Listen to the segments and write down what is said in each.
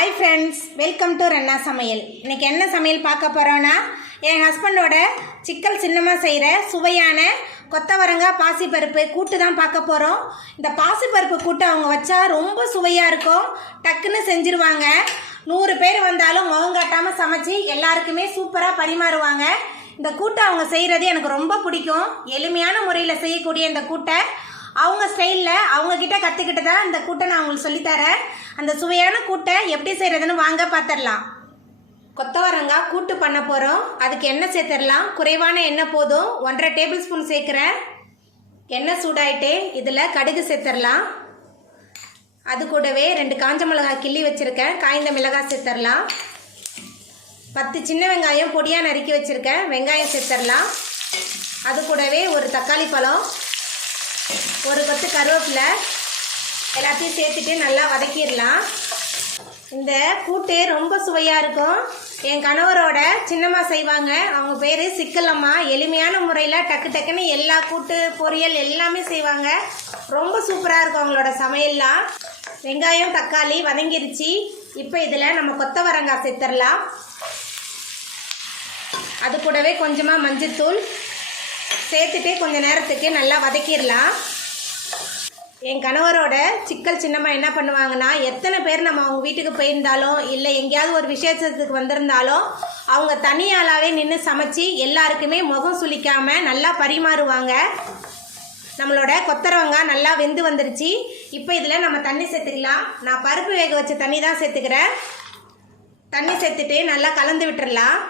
Hi friends, welcome to Renna சமையல். இன்றைக்கி என்ன சமையல் பார்க்க போகிறோன்னா, என் ஹஸ்பண்டோட சிக்கல் சின்னமாக செய்கிற சுவையான கொத்தவரங்காய் பாசிப்பருப்பு கூட்டு தான் பார்க்க போகிறோம். இந்த பாசிப்பருப்பு கூட்டு அவங்க வச்சா ரொம்ப சுவையாக இருக்கும். டக்குன்னு செஞ்சுருவாங்க. 100 பேர் வந்தாலும் முகம் காட்டாமல் சமைச்சு எல்லாருக்குமே சூப்பராக பரிமாறுவாங்க. இந்த கூட்டை அவங்க செய்கிறது எனக்கு ரொம்ப பிடிக்கும். எளிமையான முறையில் செய்யக்கூடிய இந்த கூட்டை அவங்க ஸ்டைலில் அவங்கக்கிட்ட கற்றுக்கிட்டு தான் இந்த கூட்டை நான் உங்களுக்கு சொல்லித்தரேன். அந்த சுவையான கூட்டை எப்படி செய்கிறதுன்னு வாங்க பார்த்துடலாம். கொத்தவரங்காய் கூட்டு பண்ண போகிறோம். அதுக்கு எண்ணெய் சேர்த்துடலாம். குறைவான எண்ணெய் போதும். 1.5 டேபிள் ஸ்பூன் சேர்க்குறேன். எண்ணெய் சூடாயிட்டு இதில் கடுகு சேர்த்துடலாம். அது கூடவே 2 காஞ்ச மிளகாய் கிள்ளி வச்சுருக்கேன். காய்ந்த மிளகாய் சேர்த்துடலாம். 10 சின்ன வெங்காயம் பொடியாக நறுக்கி வச்சுருக்கேன். வெங்காயம் சேர்த்துடலாம். அது கூடவே ஒரு தக்காளி பழம், ஒரு கொத்து கருவேப்பிலை எல்லாத்தையும் சேர்த்துட்டு நல்லா வதக்கிடலாம். இந்த கூட்டு ரொம்ப சுவையாக இருக்கும். என் கணவரோட சின்னம்மா செய்வாங்க. அவங்க பேர் சிக்கலம்மா. எளிமையான முறையில் டக்கு டக்குன்னு எல்லா கூட்டு பொரியல் எல்லாமே செய்வாங்க. ரொம்ப சூப்பராக இருக்கும் அவங்களோட சமையல்லாம். வெங்காயம் தக்காளி வதங்கிருச்சு. இப்போ இதில் நம்ம கொத்தவரங்காய் சேர்த்துடலாம். அது கூடவே கொஞ்சமாக மஞ்சத்தூள் சேர்த்துட்டு கொஞ்சம் நேரத்துக்கு நல்லா வதக்கிடலாம். என் கணவரோட சிக்கல் சின்னம்மா என்ன பண்ணுவாங்கன்னா, எத்தனை பேர் நம்ம அவங்க வீட்டுக்கு போயிருந்தாலும் இல்லை எங்கேயாவது ஒரு விசேஷத்துக்கு வந்திருந்தாலும் அவங்க தனியாளாவே நின்று சமைச்சு எல்லாருக்குமே முகம் சுளிக்காமல் நல்லா பரிமாறுவாங்க. நம்மளோட கொத்தவரங்காய் நல்லா வெந்து வந்துருச்சு. இப்போ இதில் நம்ம தண்ணி சேர்த்துக்கலாம். நான் பருப்பு வேக வச்ச தண்ணி தான் சேர்த்துக்கிறேன். தண்ணி சேர்த்துட்டு நல்லா கலந்து விட்டுடலாம்.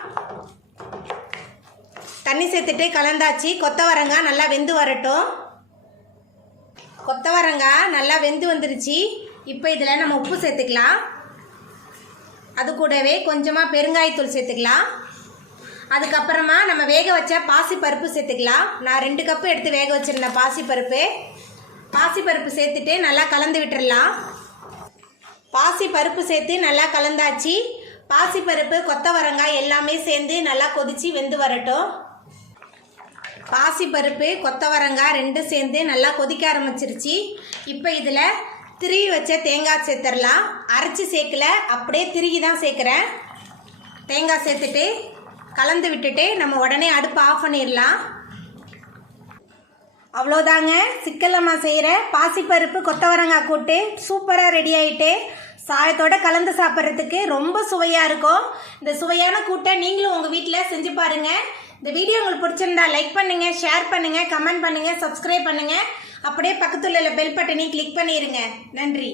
தண்ணி சேர்த்துட்டு கலந்தாச்சு. கொத்தவரங்காய் நல்லா வெந்து வரட்டும். கொத்தவரங்காய் நல்லா வெந்து வந்துருச்சு. இப்போ இதில் நம்ம உப்பு சேர்த்துக்கலாம். அது கூடவே கொஞ்சமாக பெருங்காயத்தூள் சேர்த்துக்கலாம். அதுக்கப்புறமா நம்ம வேக வச்ச பாசிப்பருப்பு சேர்த்துக்கலாம். நான் 2 கப்பு எடுத்து வேக வச்சுருந்தேன் பாசிப்பருப்பு சேர்த்துட்டு நல்லா கலந்து விட்டுடலாம். பாசிப்பருப்பு சேர்த்து நல்லா கலந்தாச்சு. பாசிப்பருப்பு கொத்தவரங்காய் எல்லாமே சேர்ந்து நல்லா கொதித்து வெந்து வரட்டும். பாசிப்பருப்பு கொத்தவரங்காய் 2 சேர்ந்து நல்லா கொதிக்க ஆரம்பிச்சிருச்சு. இப்போ இதில் திருகி வச்ச தேங்காய் சேர்த்துடலாம். அரைச்சி சேர்க்கல, அப்படியே திருகி தான் சேர்க்குறேன். தேங்காய் சேர்த்துட்டு கலந்து விட்டுட்டு நம்ம உடனே அடுப்பு ஆஃப் பண்ணிடலாம். அவ்வளோதாங்க, சிக்கலம்மா செய்கிற பாசிப்பருப்பு கொத்தவரங்காய் கூட்டு சூப்பராக ரெடி ஆகிட்டு சாயத்தோடு கலந்து சாப்பிட்றதுக்கு ரொம்ப சுவையாக இருக்கும். இந்த சுவையான கூட்டை நீங்களும் உங்கள் வீட்டில் செஞ்சு பாருங்கள். இந்த வீடியோ உங்களுக்கு பிடிச்சிருந்தா லைக் பண்ணுங்கள், ஷேர் பண்ணுங்கள், கமெண்ட் பண்ணுங்கள், சப்ஸ்கிரைப் பண்ணுங்கள். அப்படியே பக்கத்தில் உள்ள பெல் பட்டனையும் கிளிக் பண்ணிடுங்க. நன்றி.